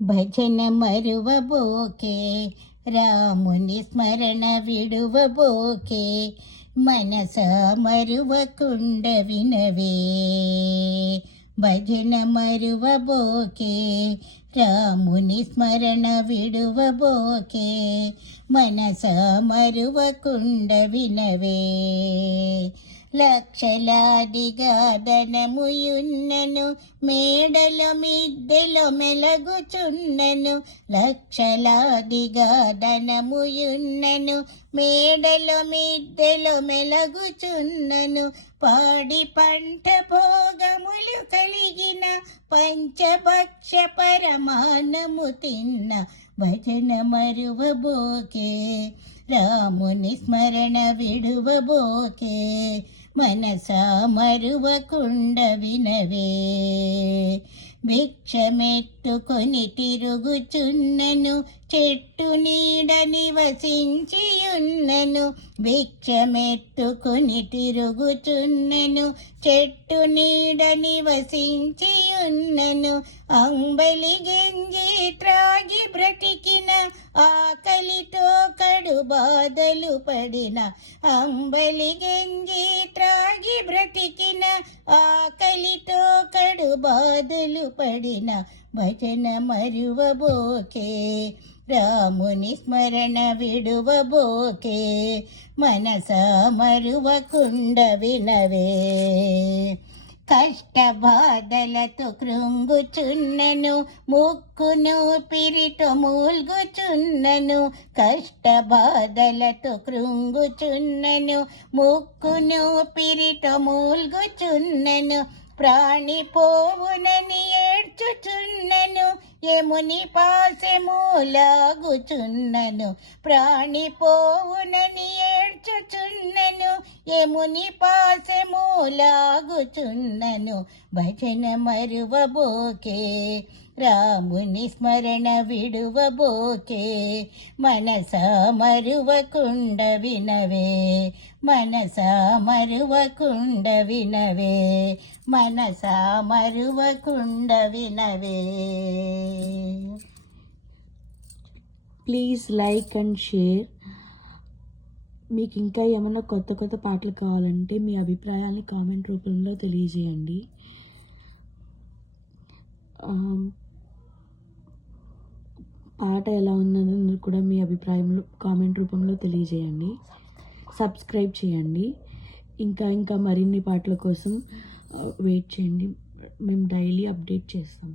భజన మరువబోకే, రాముని స్మరణ విడువబోకే, మనస మరువకుండ వినవే. భజన మరువబోకే, రాముని స్మరణ విడువబోకే, మనస మరువకుండ వినవే. లక్షలాదిగా ధనముయున్నను, మేడల మిద్దెలో మెలగుచున్నను. లక్షలాదిగా ధనముయున్నను, మేడల మిద్దెలో మెలగుచున్నను. పాడి పంట భోగములు కలిగిన, పంచభక్ష పరమానము తిన్న. భజన మరువబోకే, రాముని స్మరణ విడువబోకే, మనస మరువకుండ వినవే. భిక్షమెత్తుకొని తిరుగుచున్నను, చెట్టు నీడ నివసించియున్నను. భిక్షమెత్తుకొని తిరుగుచున్నను, చెట్టు నీడ నివసించియున్నను. అంబలి గంజి త్రాగి బ్రతికిన, ఆకలితో కడు బాధలు పడిన. అంబలి గంజి త్రాగి బ్రతికిన, ఆకలితో కడు బాధలు పడిన. భజన మరువబోకే, రాముని స్మరణ విడువబోకే, మనస మరువకుండ వినవే. కష్ట బాధలతో కృంగుచున్నను, ముక్కును పిరితో మూల్గుచున్నను. కష్ట బాధలతో కృంగుచున్నను, ముక్కును పిరితో మూల్గుచున్నను. ప్రాణి పోవునని ఏడ్చుచున్నను, యముని పాశములాగుచున్నను. ప్రాణి పోవునని ఏడ్చుచున్నను, యముని పాశములాగుచున్నను. భజన మరువబోకే, రాముని స్మరణ విడువబోకే, మనస మరువకుండ వినవే. మనస మరువకుండ వినవే, మనస మరువకుండ వినవే. Please like and share. మీకు ఇంకా ఏమైనా కొత్త కొత్త పాటలు కావాలంటే మీ అభిప్రాయాన్ని కామెంట్ రూపంలో తెలియజేయండి. పాట ఎలా ఉన్నదని కూడా మీ అభిప్రాయంలో కామెంట్ రూపంలో తెలియజేయండి. సబ్స్క్రైబ్ చేయండి. ఇంకా మరిన్ని పాటల కోసం వెయిట్ చేయండి. మేము డైలీ అప్డేట్ చేస్తాం.